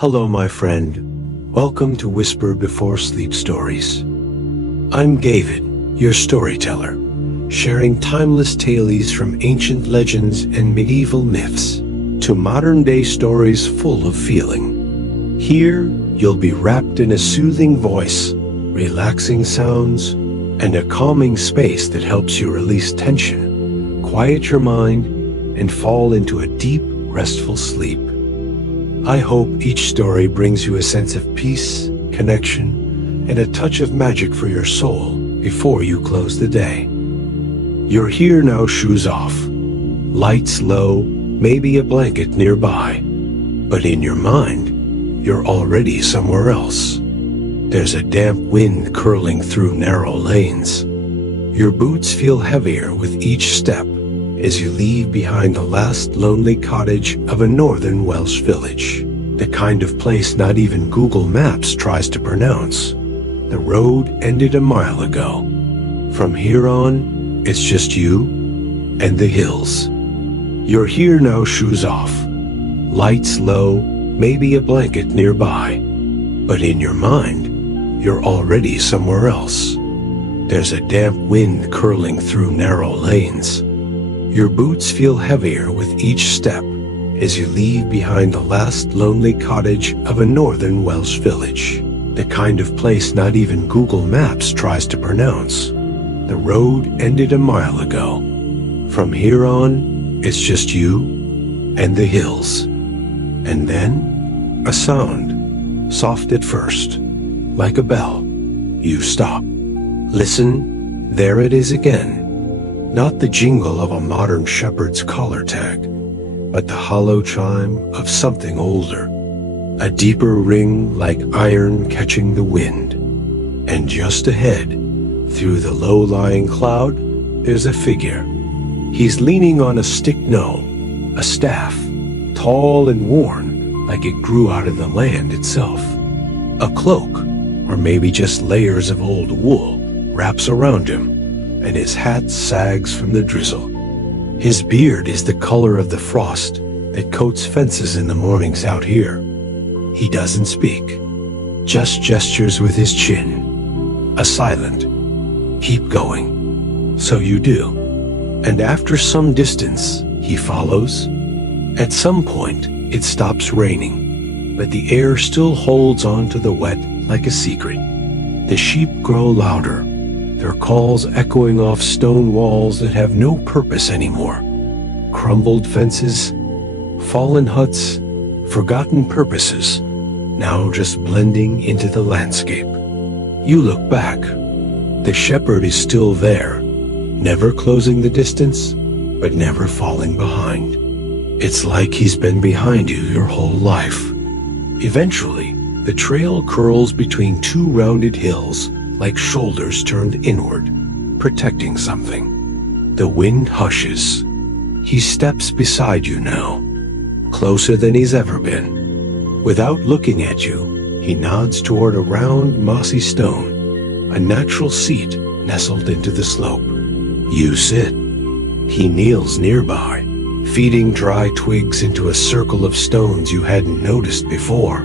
Hello, my friend. Welcome to Whisper Before Sleep Stories. I'm David, your storyteller, sharing timeless tales from ancient legends and medieval myths to modern-day stories full of feeling. Here, you'll be wrapped in a soothing voice, relaxing sounds, and a calming space that helps you release tension, quiet your mind, and fall into a deep, restful sleep. I hope each story brings you a sense of peace, connection, and a touch of magic for your soul before you close the day. You're here now, shoes off, lights low, maybe a blanket nearby, but in your mind, you're already somewhere else. There's a damp wind curling through narrow lanes. Your boots feel heavier with each step as you leave behind the last lonely cottage of a northern Welsh village, the kind of place not even Google Maps tries to pronounce. The road ended a mile ago. From here on, it's just you and the hills. You're here now, shoes off, lights low, maybe a blanket nearby, but in your mind, you're already somewhere else. There's a damp wind curling through narrow lanes. Your boots feel heavier with each step as you leave behind the last lonely cottage of a northern Welsh village, the kind of place not even Google Maps tries to pronounce. The road ended a mile ago. From here on, it's just you and the hills. And then, a sound, soft at first, like a bell. You stop. Listen, there it is again. Not the jingle of a modern shepherd's collar tag, but the hollow chime of something older, a deeper ring like iron catching the wind. And just ahead, through the low-lying cloud, there's a figure. He's leaning on a a staff, tall and worn, like it grew out of the land itself. A cloak, or maybe just layers of old wool, wraps around him, and his hat sags from the drizzle. His beard is the color of the frost that coats fences in the mornings out here. He doesn't speak, just gestures with his chin, a silent, keep going. So you do. And after some distance, he follows. At some point, it stops raining, but the air still holds on to the wet like a secret. The sheep grow louder, their calls echoing off stone walls that have no purpose anymore. Crumbled fences, fallen huts, forgotten purposes, now just blending into the landscape. You look back. The shepherd is still there, never closing the distance, but never falling behind. It's like he's been behind you your whole life. Eventually, the trail curls between two rounded hills, like shoulders turned inward, protecting something. The wind hushes. He steps beside you now, closer than he's ever been. Without looking at you, he nods toward a round, mossy stone, a natural seat nestled into the slope. You sit. He kneels nearby, feeding dry twigs into a circle of stones you hadn't noticed before,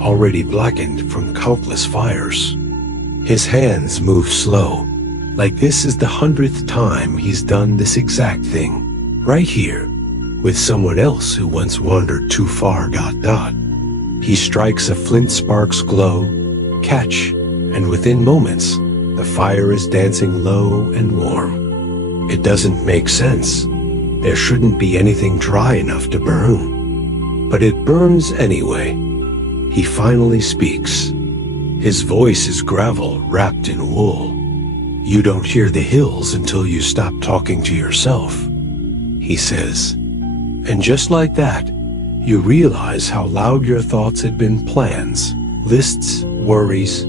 already blackened from countless fires. His hands move slow, like this is the 100th time he's done this exact thing, right here, with someone else who once wandered too far. He strikes a flint spark's glow, catch, and within moments, the fire is dancing low and warm. It doesn't make sense. There shouldn't be anything dry enough to burn. But it burns anyway. He finally speaks. His voice is gravel wrapped in wool. You don't hear the hills until you stop talking to yourself, he says. And just like that, you realize how loud your thoughts had been. Plans, lists, worries,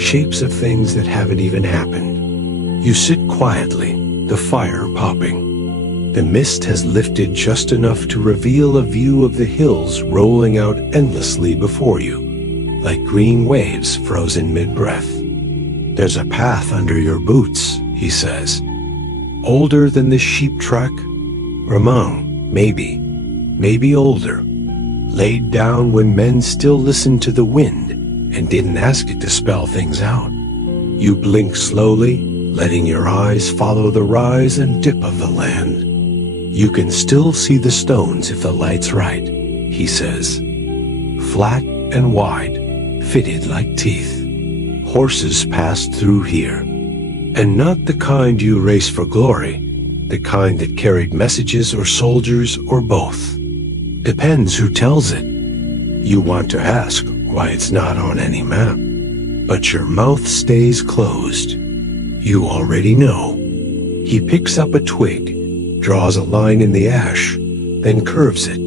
shapes of things that haven't even happened. You sit quietly, the fire popping. The mist has lifted just enough to reveal a view of the hills rolling out endlessly before you, like green waves frozen mid-breath. There's a path under your boots, he says. Older than the sheep track? Or among, maybe older. laid down when men still listened to the wind and didn't ask it to spell things out. You blink slowly, letting your eyes follow the rise and dip of the land. You can still see the stones if the light's right, he says. Flat and wide, fitted like teeth. Horses passed through here, and not the kind you race for glory, the kind that carried messages or soldiers or both. Depends who tells it. You want to ask why it's not on any map, but your mouth stays closed. You already know. He picks up a twig, draws a line in the ash, then curves it.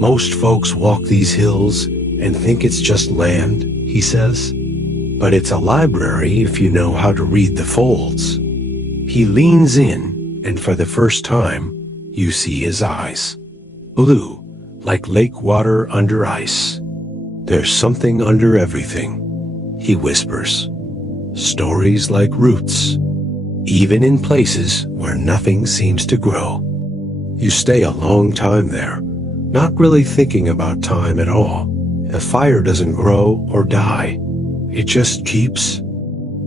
Most folks walk these hills and think it's just land, he says. But it's a library if you know how to read the folds. He leans in, and for the first time, you see his eyes. Blue, like lake water under ice. There's something under everything, he whispers. Stories like roots, even in places where nothing seems to grow. You stay a long time there, not really thinking about time at all. The fire doesn't grow or die. It just keeps.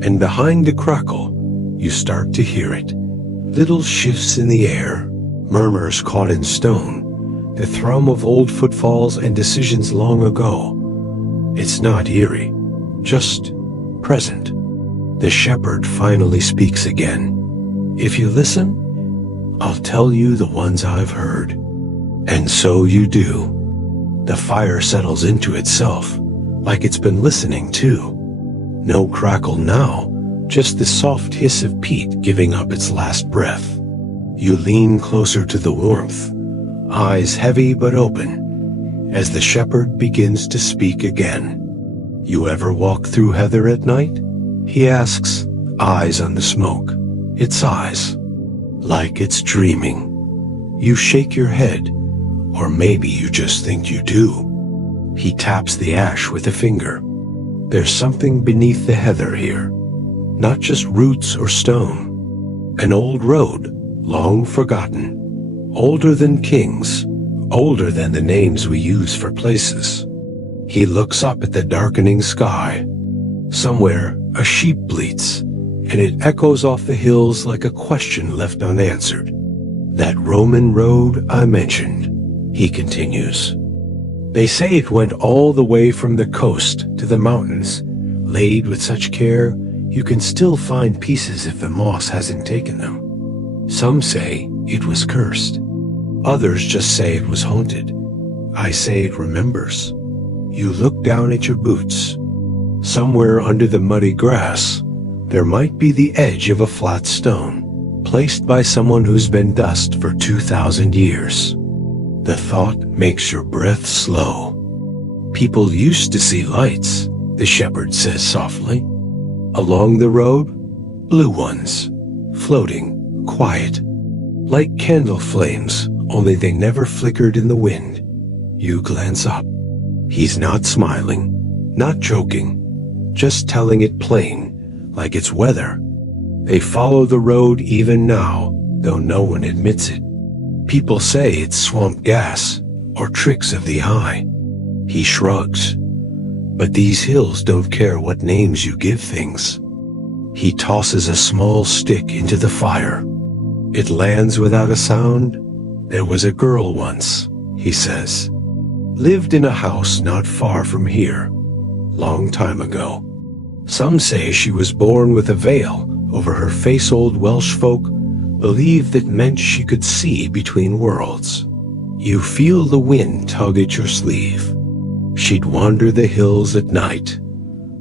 And behind the crackle, you start to hear it. Little shifts in the air, murmurs caught in stone, the thrum of old footfalls and decisions long ago. It's not eerie, just present. The shepherd finally speaks again. If you listen, I'll tell you the ones I've heard. And so you do. The fire settles into itself, like it's been listening too. No crackle now, just the soft hiss of peat giving up its last breath. You lean closer to the warmth, eyes heavy but open, as the shepherd begins to speak again. You ever walk through heather at night? He asks, eyes on the smoke. Its eyes, like it's dreaming. You shake your head, or maybe you just think you do. He taps the ash with a finger. There's something beneath the heather here, not just roots or stone. An old road, long forgotten, older than kings, older than the names we use for places. He looks up at the darkening sky. Somewhere, a sheep bleats, and it echoes off the hills like a question left unanswered. That Roman road I mentioned, he continues. They say it went all the way from the coast to the mountains, laid with such care you can still find pieces if the moss hasn't taken them. Some say it was cursed. Others just say it was haunted. I say it remembers. You look down at your boots. Somewhere under the muddy grass, there might be the edge of a flat stone, placed by someone who's been dust for 2,000 years. The thought makes your breath slow. People used to see lights, the shepherd says softly. Along the road, blue ones, floating, quiet, like candle flames, only they never flickered in the wind. You glance up. He's not smiling, not joking, just telling it plain, like it's weather. They follow the road even now, though no one admits it. People say it's swamp gas or tricks of the eye. He shrugs. But these hills don't care what names you give things. He tosses a small stick into the fire. It lands without a sound. There was a girl once, he says. Lived in a house not far from here, long time ago. Some say she was born with a veil over her face. Old Welsh folk believed that meant she could see between worlds. You feel the wind tug at your sleeve. She'd wander the hills at night.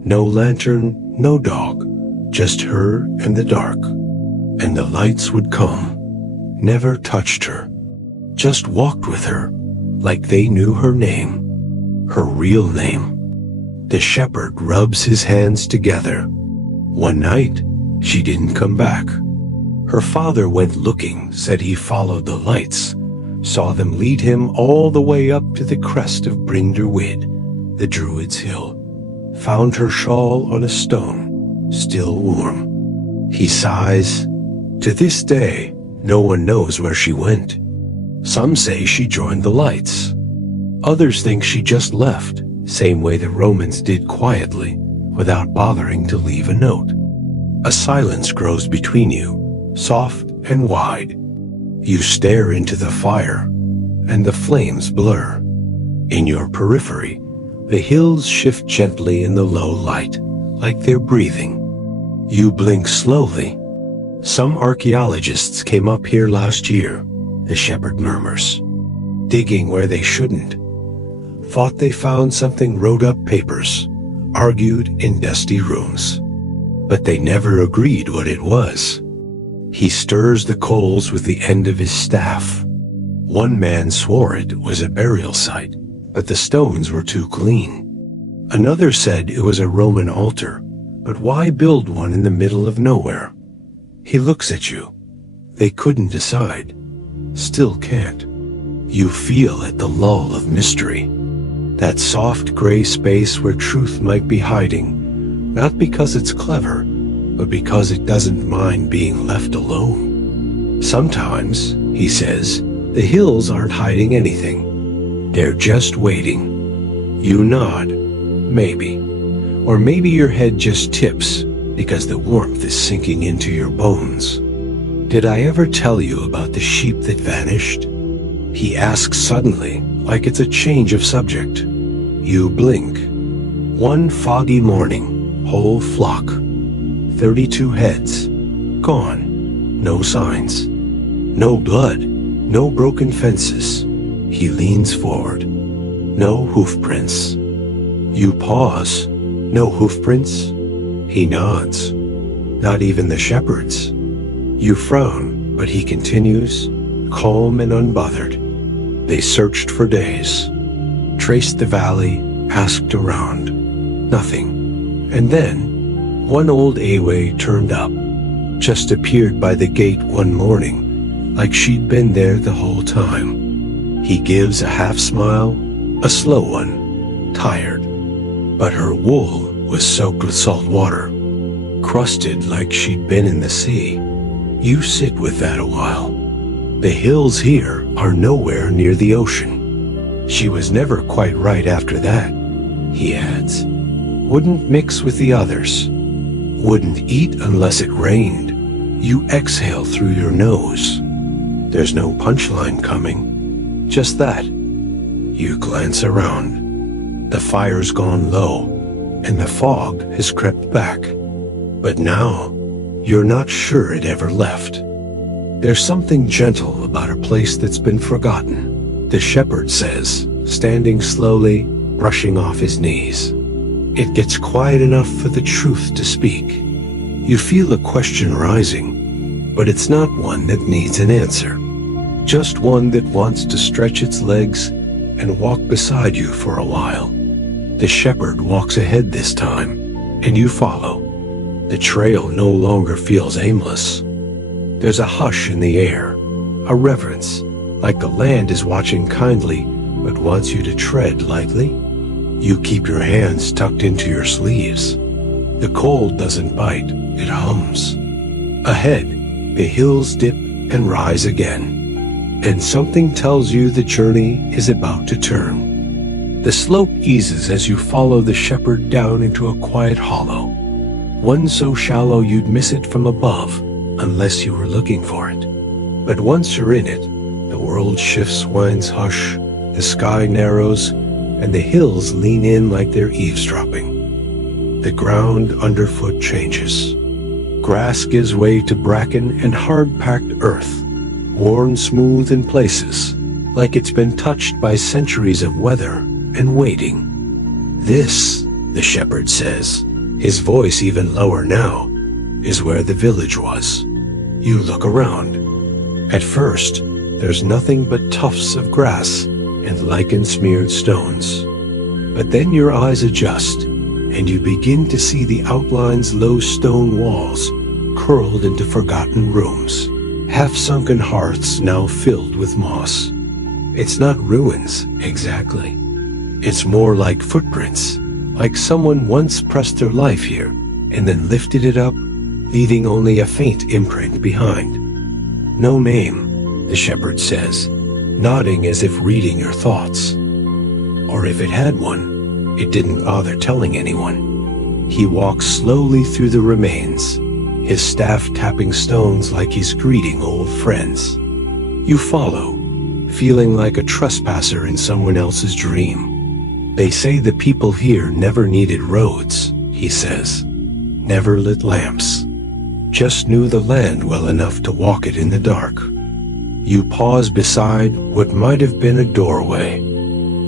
No lantern, no dog, just her and the dark. And the lights would come, never touched her, just walked with her, like they knew her name, her real name. The shepherd rubs his hands together. One night, she didn't come back. Her father went looking, said he followed the lights, saw them lead him all the way up to the crest of Brynderwyd, the Druid's hill, found her shawl on a stone, still warm. He sighs. To this day, no one knows where she went. Some say she joined the lights. Others think she just left, same way the Romans did quietly, without bothering to leave a note. A silence grows between you, soft and wide. You stare into the fire, and the flames blur. In your periphery, the hills shift gently in the low light, like they're breathing. You blink slowly. Some archaeologists came up here last year, the shepherd murmurs, digging where they shouldn't. Thought they found something, wrote up papers, argued in dusty rooms. But they never agreed what it was. He stirs the coals with the end of his staff. One man swore it was a burial site, but the stones were too clean. Another said it was a Roman altar, but why build one in the middle of nowhere? He looks at you. They couldn't decide. Still can't. You feel at the lull of mystery. That soft gray space where truth might be hiding, not because it's clever, but because it doesn't mind being left alone. Sometimes, he says, the hills aren't hiding anything. They're just waiting. You nod. Maybe. Or maybe your head just tips because the warmth is sinking into your bones. Did I ever tell you about the sheep that vanished? He asks suddenly, like it's a change of subject. You blink. One foggy morning, whole flock. 32 heads. Gone. No signs. No blood. No broken fences. He leans forward. No hoofprints. You pause. No hoofprints? He nods. Not even the shepherds. You frown, but he continues, calm and unbothered. They searched for days. Traced the valley, asked around. Nothing. And then, one old Awe turned up. Just appeared by the gate one morning, like she'd been there the whole time. He gives a half smile, a slow one, tired. But her wool was soaked with salt water, crusted like she'd been in the sea. You sit with that a while. The hills here are nowhere near the ocean. She was never quite right after that, he adds. Wouldn't mix with the others. Wouldn't eat unless it rained. You exhale through your nose. There's no punchline coming. Just that. You glance around. The fire's gone low, and the fog has crept back. But now, you're not sure it ever left. There's something gentle about a place that's been forgotten, the shepherd says, standing slowly, brushing off his knees. It gets quiet enough for the truth to speak. You feel a question rising, but it's not one that needs an answer. Just one that wants to stretch its legs and walk beside you for a while. The shepherd walks ahead this time, and you follow. The trail no longer feels aimless. There's a hush in the air, a reverence, like the land is watching kindly, but wants you to tread lightly. You keep your hands tucked into your sleeves. The cold doesn't bite, it hums. Ahead, the hills dip and rise again, and something tells you the journey is about to turn. The slope eases as you follow the shepherd down into a quiet hollow, one so shallow you'd miss it from above unless you were looking for it. But once you're in it, the world shifts, winds hush, the sky narrows, and the hills lean in like they're eavesdropping. The ground underfoot changes. Grass gives way to bracken and hard-packed earth, worn smooth in places, like it's been touched by centuries of weather and waiting. This, the shepherd says, his voice even lower now, is where the village was. You look around. At first, there's nothing but tufts of grass and lichen-smeared stones. But then your eyes adjust, and you begin to see the outlines low stone walls curled into forgotten rooms, half-sunken hearths now filled with moss. It's not ruins, exactly. It's more like footprints, like someone once pressed their life here and then lifted it up, leaving only a faint imprint behind. No name, the shepherd says, nodding as if reading your thoughts. Or if it had one, it didn't bother telling anyone. He walks slowly through the remains, his staff tapping stones like he's greeting old friends. You follow, feeling like a trespasser in someone else's dream. They say the people here never needed roads, he says. Never lit lamps. Just knew the land well enough to walk it in the dark. You pause beside what might have been a doorway.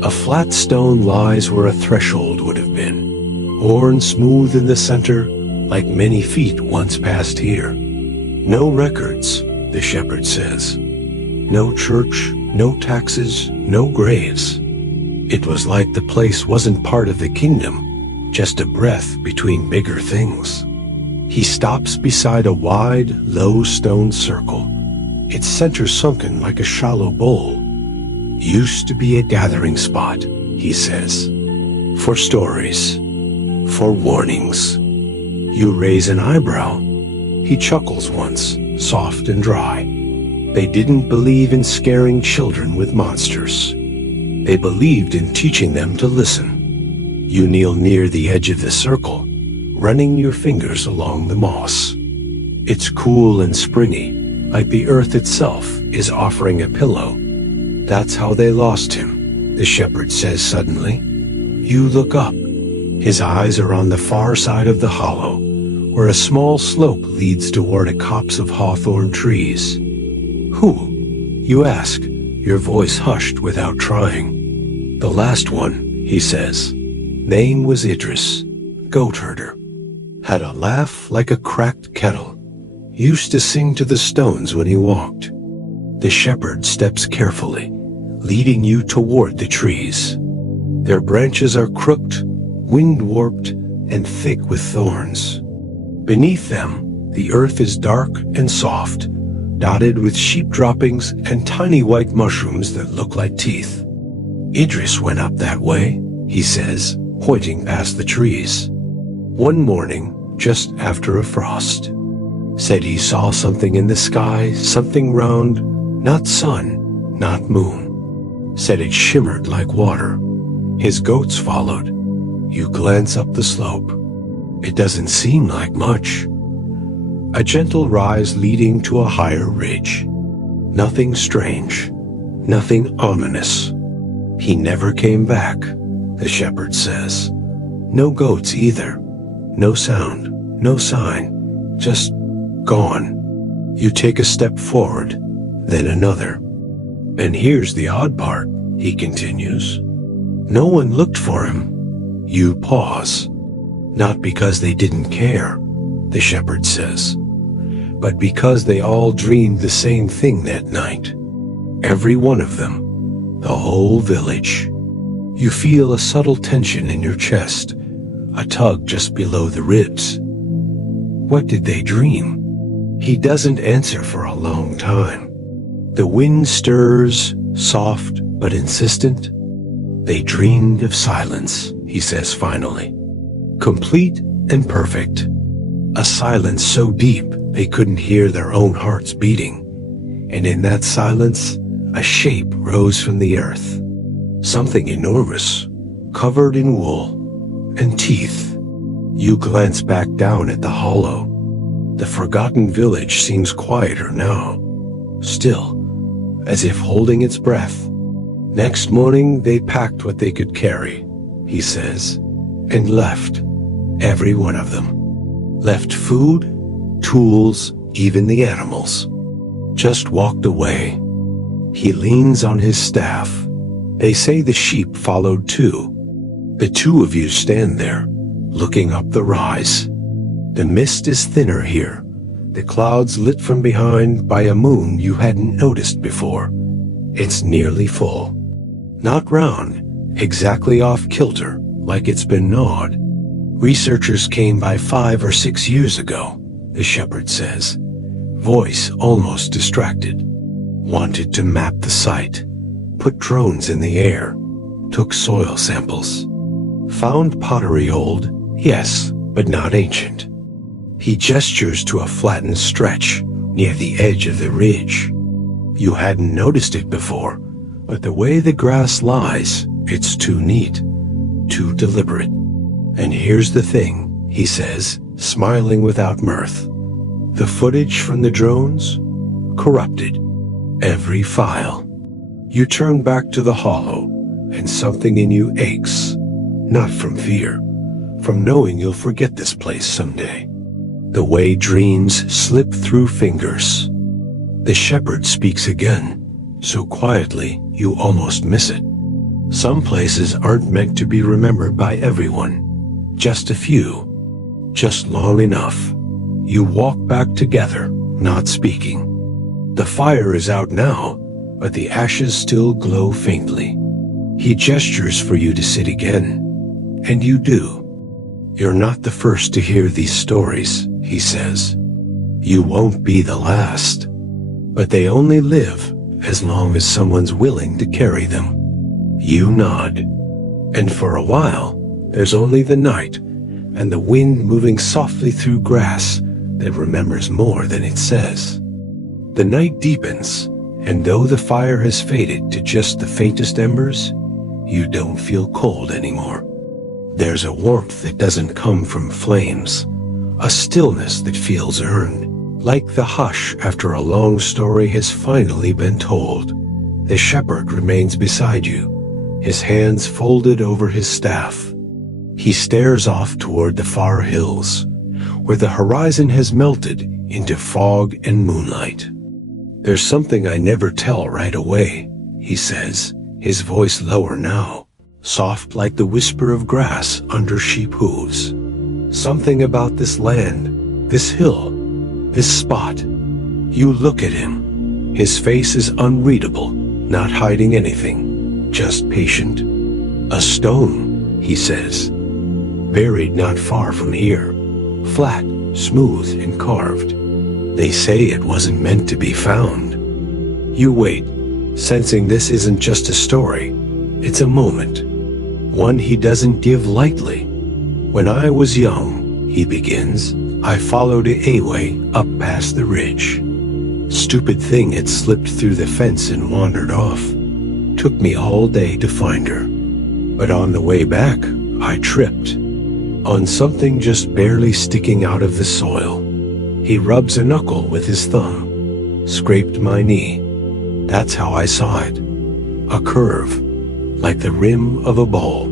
A flat stone lies where a threshold would have been, worn smooth in the center, like many feet once passed here. No records, the shepherd says. No church, no taxes, no graves. It was like the place wasn't part of the kingdom, just a breath between bigger things. He stops beside a wide, low stone circle, its center sunken like a shallow bowl. Used to be a gathering spot, he says, for stories, for warnings. You raise an eyebrow. He chuckles once, soft and dry. They didn't believe in scaring children with monsters. They believed in teaching them to listen. You kneel near the edge of the circle, running your fingers along the moss. It's cool and springy, like the earth itself is offering a pillow. That's how they lost him, the shepherd says suddenly. You look up. His eyes are on the far side of the hollow, where a small slope leads toward a copse of hawthorn trees. Who? You ask, your voice hushed without trying. The last one, he says. Name was Idris, goat herder. Had a laugh like a cracked kettle. Used to sing to the stones when he walked. The shepherd steps carefully, leading you toward the trees. Their branches are crooked, wind-warped, and thick with thorns. Beneath them, the earth is dark and soft, dotted with sheep droppings and tiny white mushrooms that look like teeth. Idris went up that way, he says, pointing past the trees. One morning, just after a frost. Said he saw something in the sky, something round, not sun, not moon. Said it shimmered like water. His goats followed. You glance up the slope. It doesn't seem like much. A gentle rise leading to a higher ridge. Nothing strange, nothing ominous. He never came back, the shepherd says. No goats either. No sound, no sign, just gone. You take a step forward, then another. And here's the odd part, he continues. No one looked for him. You pause. Not because they didn't care, the shepherd says, but because they all dreamed the same thing that night. Every one of them, the whole village. You feel a subtle tension in your chest, a tug just below the ribs. What did they dream? He doesn't answer for a long time. The wind stirs, soft but insistent. They dreamed of silence, he says finally. Complete and perfect. A silence so deep they couldn't hear their own hearts beating. And in that silence, a shape rose from the earth. Something enormous, covered in wool and teeth. You glance back down at the hollow. The forgotten village seems quieter now, still, as if holding its breath. Next morning they packed what they could carry, he says, and left, every one of them. Left food, tools, even the animals. Just walked away. He leans on his staff. They say the sheep followed too. The two of you stand there, looking up the rise. The mist is thinner here, the clouds lit from behind by a moon you hadn't noticed before. It's nearly full. Not round, exactly off kilter, like it's been gnawed. Researchers came by 5 or 6 years ago, the shepherd says, voice almost distracted. Wanted to map the site, put drones in the air, took soil samples. Found pottery old, yes, but not ancient. He gestures to a flattened stretch near the edge of the ridge. You hadn't noticed it before, but the way the grass lies, It's too neat, too deliberate. And here's the thing, he says, smiling without mirth. The footage from the drones? Corrupted. Every file. You turn back to the hollow, and something in you aches. Not from fear, from knowing you'll forget this place someday. The way dreams slip through fingers. The shepherd speaks again, so quietly you almost miss it. Some places aren't meant to be remembered by everyone. Just a few. Just long enough. You walk back together, not speaking. The fire is out now, but the ashes still glow faintly. He gestures for you to sit again, and you do. You're not the first to hear these stories, he says. You won't be the last. But they only live as long as someone's willing to carry them. You nod. And for a while, there's only the night and the wind moving softly through grass that remembers more than it says. The night deepens, and though the fire has faded to just the faintest embers, you don't feel cold anymore. There's a warmth that doesn't come from flames, a stillness that feels earned, like the hush after a long story has finally been told. The shepherd remains beside you, his hands folded over his staff. He stares off toward the far hills, where the horizon has melted into fog and moonlight. There's something I never tell right away, he says, his voice lower now, soft like the whisper of grass under sheep hooves. Something about this land, this hill, this spot. You look at him. His face is unreadable, not hiding anything, just patient. A stone, he says, buried not far from here, flat, smooth, and carved. They say it wasn't meant to be found. You wait, sensing this isn't just a story, it's a moment, one he doesn't give lightly. When I was young, he begins, I followed Awe up past the ridge. Stupid thing had slipped through the fence and wandered off. Took me all day to find her. But on the way back, I tripped on something just barely sticking out of the soil. He rubs a knuckle with his thumb, scraped my knee. That's how I saw it. A curve, like the rim of a bowl,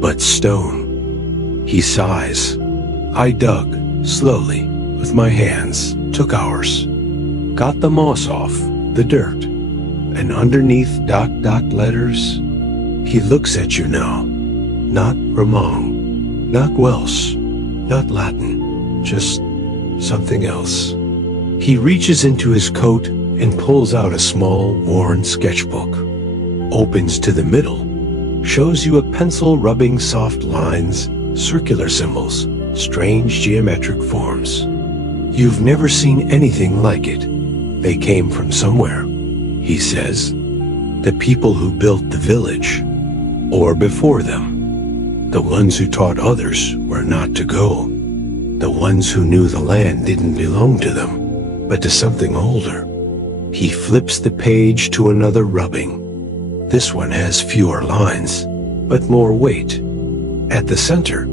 but stone. He sighs. I dug, slowly, with my hands, took ours. Got the moss off, the dirt, and underneath dot letters. He looks at you now. Not Ramon, not Welsh, not Latin, just something else. He reaches into his coat and pulls out a small, worn sketchbook. Opens to the middle, shows you a pencil rubbing soft lines, circular symbols, strange geometric forms. You've never seen anything like it. They came from somewhere, he says. The people who built the village, or before them. The ones who taught others where not to go. The ones who knew the land didn't belong to them, but to something older. He flips the page to another rubbing. This one has fewer lines, but more weight. At the center,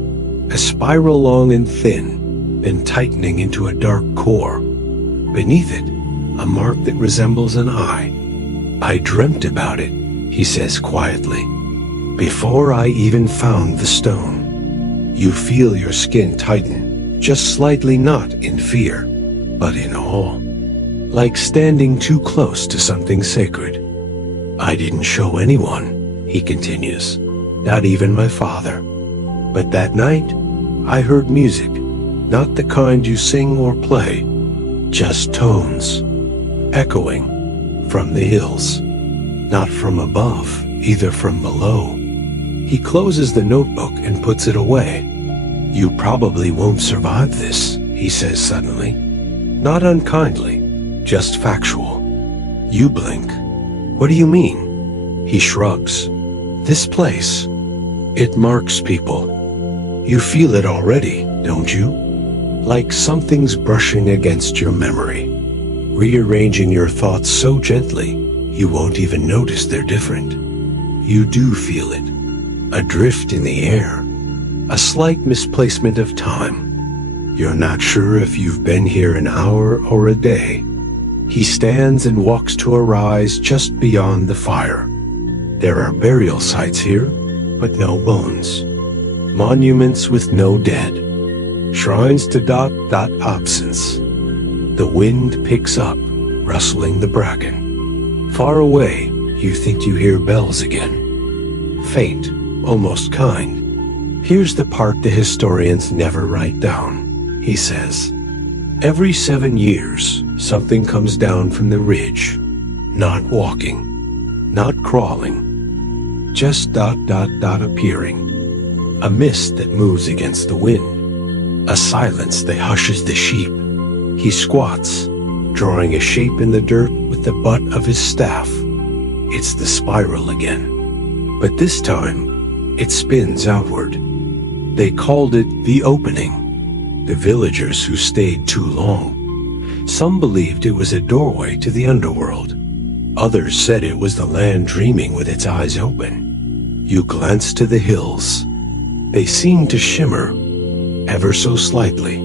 a spiral long and thin, then tightening into a dark core. Beneath it, a mark that resembles an eye. I dreamt about it, he says quietly, before I even found the stone. You feel your skin tighten, just slightly, not in fear, but in awe. Like standing too close to something sacred. I didn't show anyone, he continues, not even my father. But that night, I heard music, not the kind you sing or play, just tones, echoing from the hills, not from above, either from below. He closes the notebook and puts it away. You probably won't survive this, he says suddenly. Not unkindly, just factual. You blink. What do you mean? He shrugs. This place, it marks people. You feel it already, don't you? Like something's brushing against your memory, rearranging your thoughts so gently you won't even notice they're different. you do feel it. A drift in the air, a slight misplacement of time. You're not sure if you've been here an hour or a day. He stands and walks to a rise just beyond the fire. There are burial sites here, but no bones. Monuments with no dead. Shrines to absence. The wind picks up, rustling the bracken. Far away, you think you hear bells again. Faint, almost kind. Here's the part the historians never write down. He says, every 7 years, something comes down from the ridge. Not walking, not crawling, just appearing. A mist that moves against the wind. A silence that hushes the sheep. He squats, drawing a shape in the dirt with the butt of his staff. It's the spiral again. But this time, it spins outward. They called it the opening. The villagers who stayed too long. Some believed it was a doorway to the underworld. Others said it was the land dreaming with its eyes open. You glance to the hills. They seem to shimmer, ever so slightly.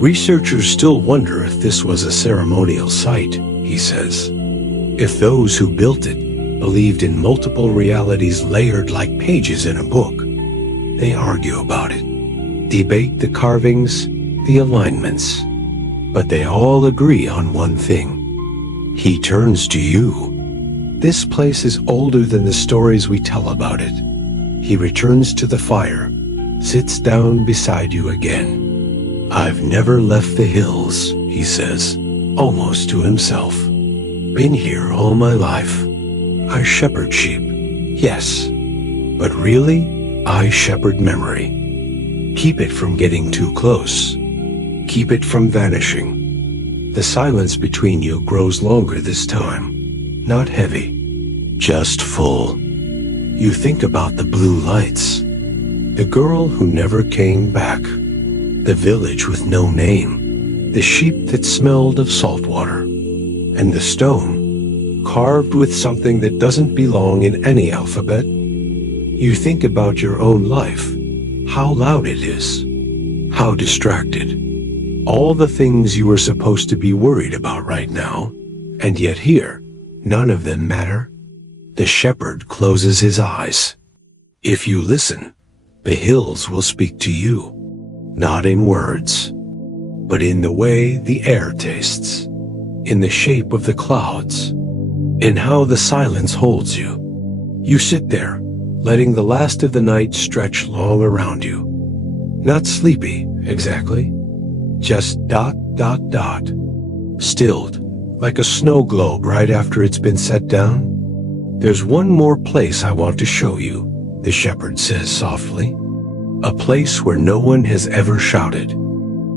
Researchers still wonder if this was a ceremonial site, he says. If those who built it believed in multiple realities layered like pages in a book. They argue about it, debate the carvings, the alignments, but they all agree on one thing. He turns to you. This place is older than the stories we tell about it. He returns to the fire, sits down beside you again. I've never left the hills, he says, almost to himself. Been here all my life. I shepherd sheep, yes, but really, I shepherd memory. Keep it from getting too close. Keep it from vanishing. The silence between you grows longer this time, not heavy, just full. You think about the blue lights, the girl who never came back, the village with no name, the sheep that smelled of salt water, and the stone, carved with something that doesn't belong in any alphabet. You think about your own life, how loud it is, how distracted, all the things you were supposed to be worried about right now, and yet here, none of them matter. The shepherd closes his eyes. If you listen, the hills will speak to you, not in words, but in the way the air tastes, in the shape of the clouds, in how the silence holds you. You sit there, letting the last of the night stretch long around you. Not sleepy, exactly, just stilled, like a snow globe right after it's been set down. There's one more place I want to show you, the shepherd says softly. A place where no one has ever shouted.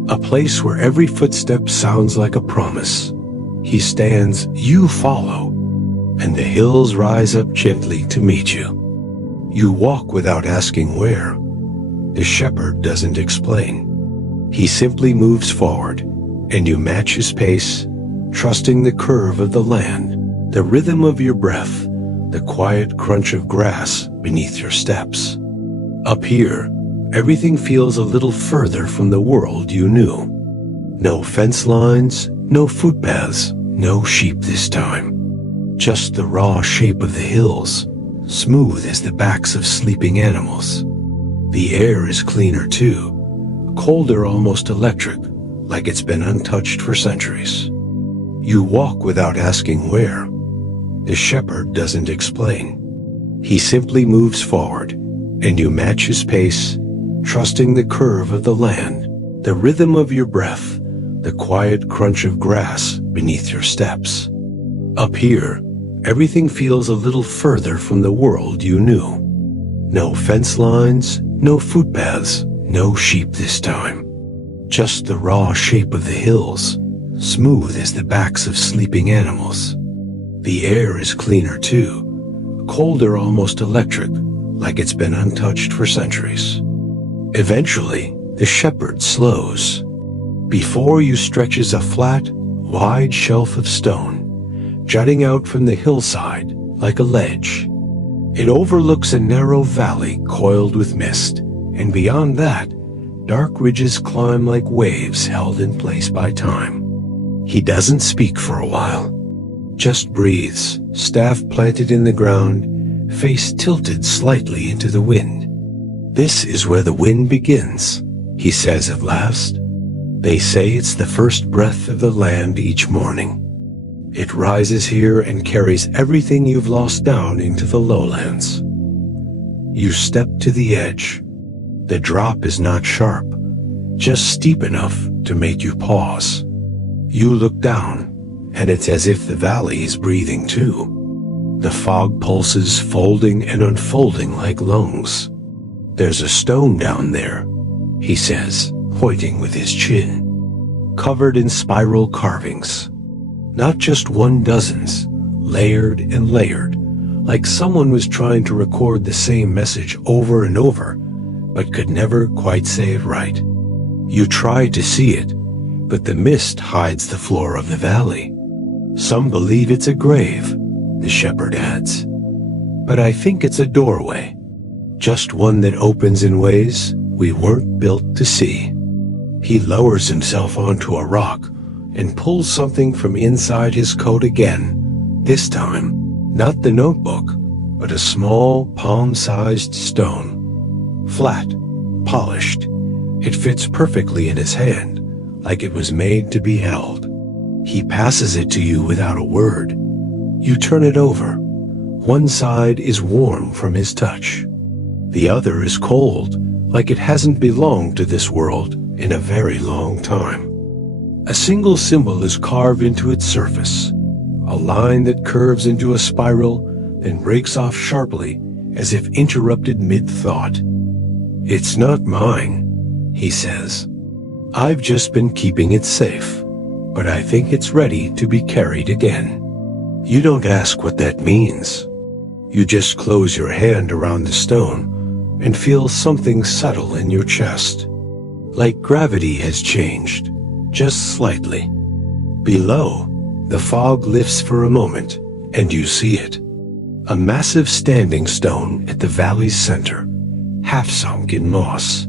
A place where every footstep sounds like a promise. He stands, you follow, and the hills rise up gently to meet you. You walk without asking where. The shepherd doesn't explain. He simply moves forward, and you match his pace, trusting the curve of the land, the rhythm of your breath, the quiet crunch of grass beneath your steps. Up here, everything feels a little further from the world you knew. No fence lines, no footpaths, no sheep this time. Just the raw shape of the hills, smooth as the backs of sleeping animals. The air is cleaner too, colder, almost electric, like it's been untouched for centuries. You walk without asking where. The shepherd doesn't explain. He simply moves forward, and you match his pace, trusting the curve of the land, the rhythm of your breath, the quiet crunch of grass beneath your steps. Up here, everything feels a little further from the world you knew. No fence lines, no footpaths, no sheep this time. Just the raw shape of the hills, smooth as the backs of sleeping animals. The air is cleaner too, colder, almost electric, like it's been untouched for centuries. Eventually, the shepherd slows. Before you stretches a flat, wide shelf of stone, jutting out from the hillside like a ledge. It overlooks a narrow valley coiled with mist, and beyond that, dark ridges climb like waves held in place by time. He doesn't speak for a while, just breathes, staff planted in the ground, face tilted slightly into the wind. "This is where the wind begins," he says at last. "They say it's the first breath of the land each morning. It rises here and carries everything you've lost down into the lowlands." You step to the edge. The drop is not sharp, just steep enough to make you pause. You look down, and it's as if the valley is breathing too. The fog pulses, folding and unfolding like lungs. "There's a stone down there," he says, pointing with his chin, "covered in spiral carvings. Not just one, dozens, layered and layered, like someone was trying to record the same message over and over, but could never quite say it right. You try to see it, but the mist hides the floor of the valley. Some believe it's a grave," the shepherd adds, "but I think it's a doorway, just one that opens in ways we weren't built to see." He lowers himself onto a rock and pulls something from inside his coat again, this time not the notebook, but a small palm-sized stone. Flat, polished, it fits perfectly in his hand, like it was made to be held. He passes it to you without a word. You turn it over. One side is warm from his touch. The other is cold, like it hasn't belonged to this world in a very long time. A single symbol is carved into its surface, a line that curves into a spiral, then breaks off sharply as if interrupted mid-thought. "It's not mine," he says. "I've just been keeping it safe, but I think it's ready to be carried again." You don't ask what that means. You just close your hand around the stone and feel something settle in your chest. Like gravity has changed, just slightly. Below, the fog lifts for a moment, and you see it. A massive standing stone at the valley's center, half sunk in moss.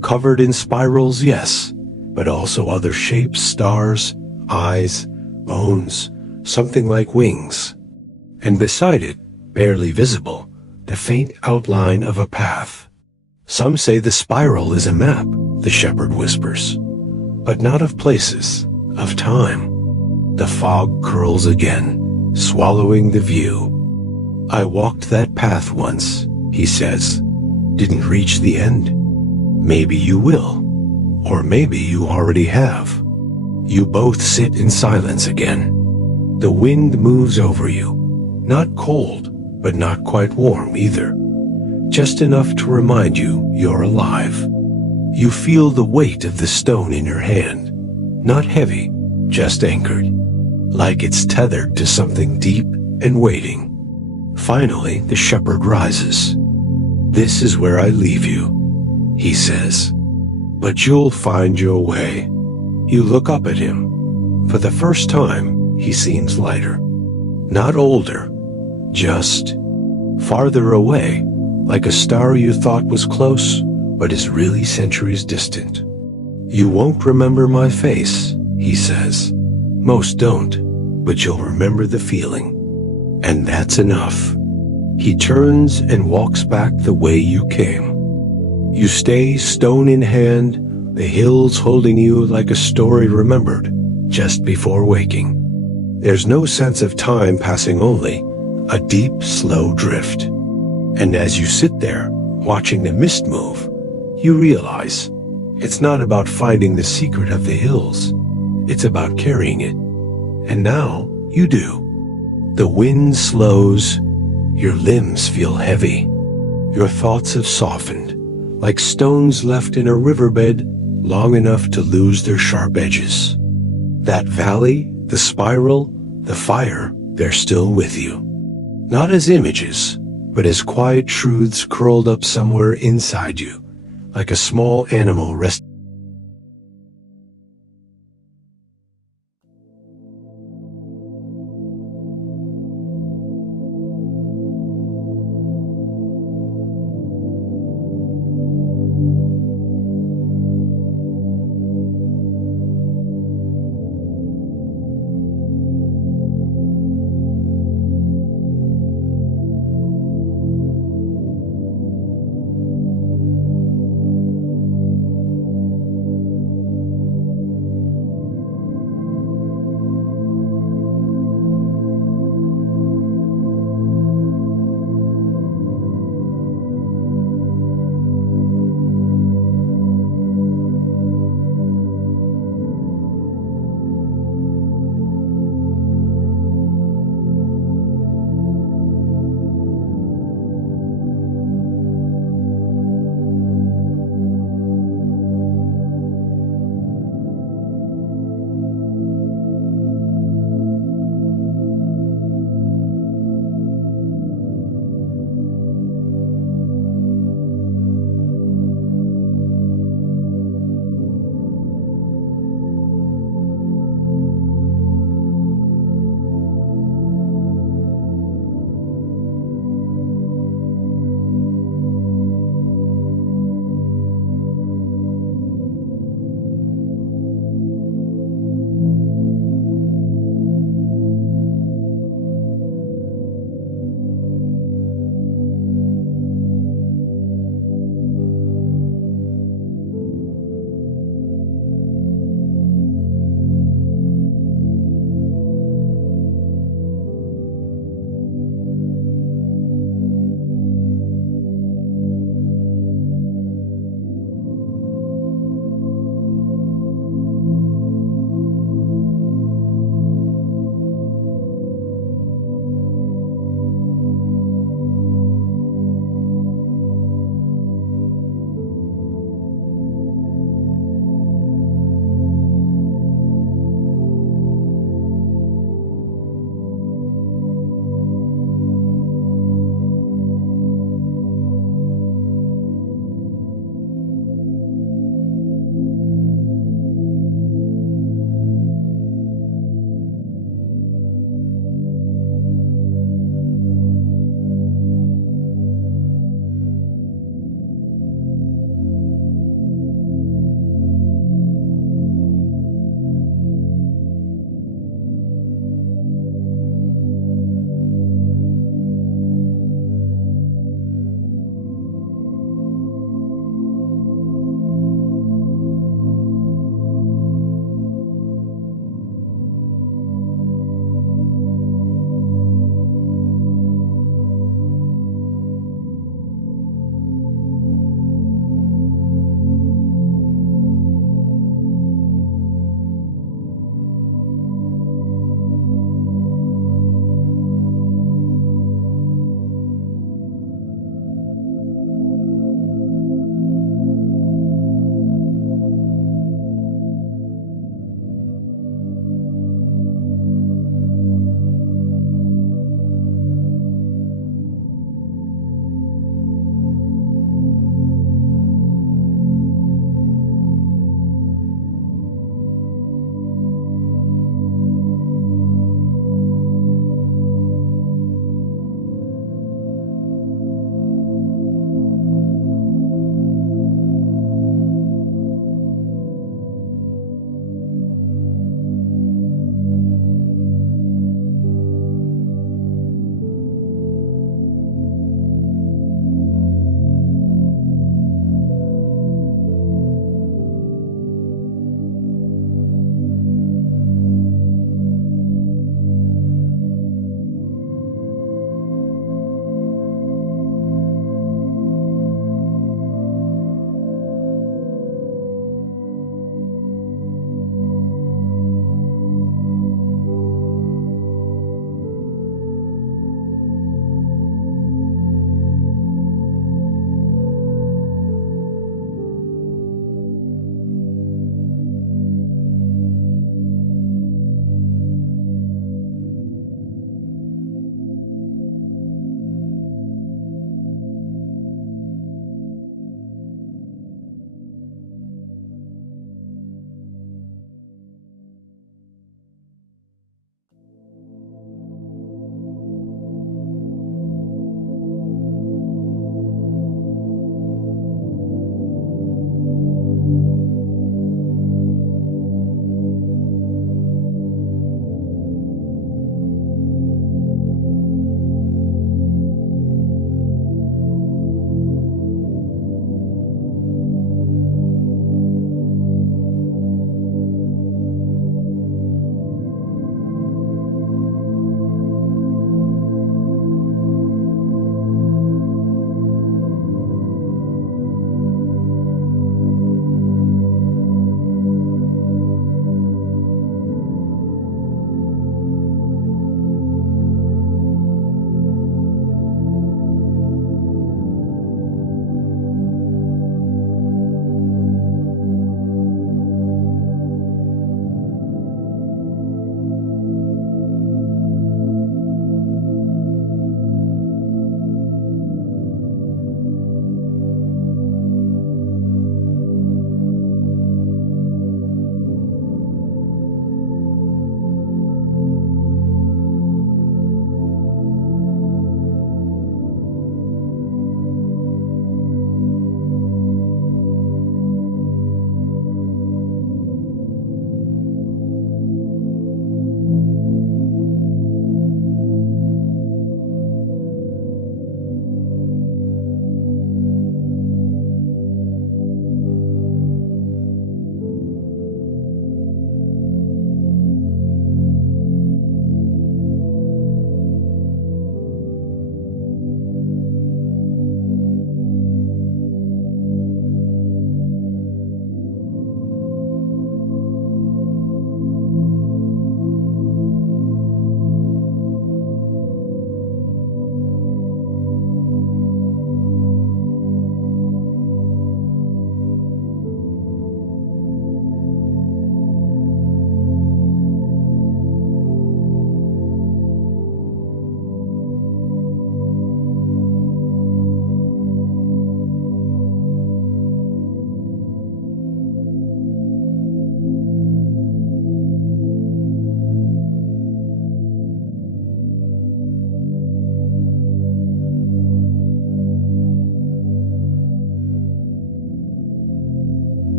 Covered in spirals, yes, but also other shapes, stars, eyes, bones, something like wings. And beside it, barely visible, the faint outline of a path. "Some say the spiral is a map," the shepherd whispers, "but not of places, of time." The fog curls again, swallowing the view. "I walked that path once," he says. "Didn't reach the end. Maybe you will, or maybe you already have." You both sit in silence again. The wind moves over you, not cold, but not quite warm either. Just enough to remind you you're alive. You feel the weight of the stone in your hand, not heavy, just anchored, like it's tethered to something deep and waiting. Finally, the shepherd rises. "This is where I leave you," he says. "But you'll find your way." You look up at him. For the first time, he seems lighter. Not older, just farther away, like a star you thought was close, but is really centuries distant. "You won't remember my face," he says. "Most don't, but you'll remember the feeling. And that's enough." He turns and walks back the way you came. You stay stone in hand, the hills holding you like a story remembered just before waking. There's no sense of time passing, only a deep, slow drift. And as you sit there, watching the mist move, you realize it's not about finding the secret of the hills. It's about carrying it. And now you do. The wind slows. Your limbs feel heavy. Your thoughts have softened, like stones left in a riverbed long enough to lose their sharp edges. That valley, the spiral, the fire, they're still with you. Not as images, but as quiet truths curled up somewhere inside you, like a small animal resting.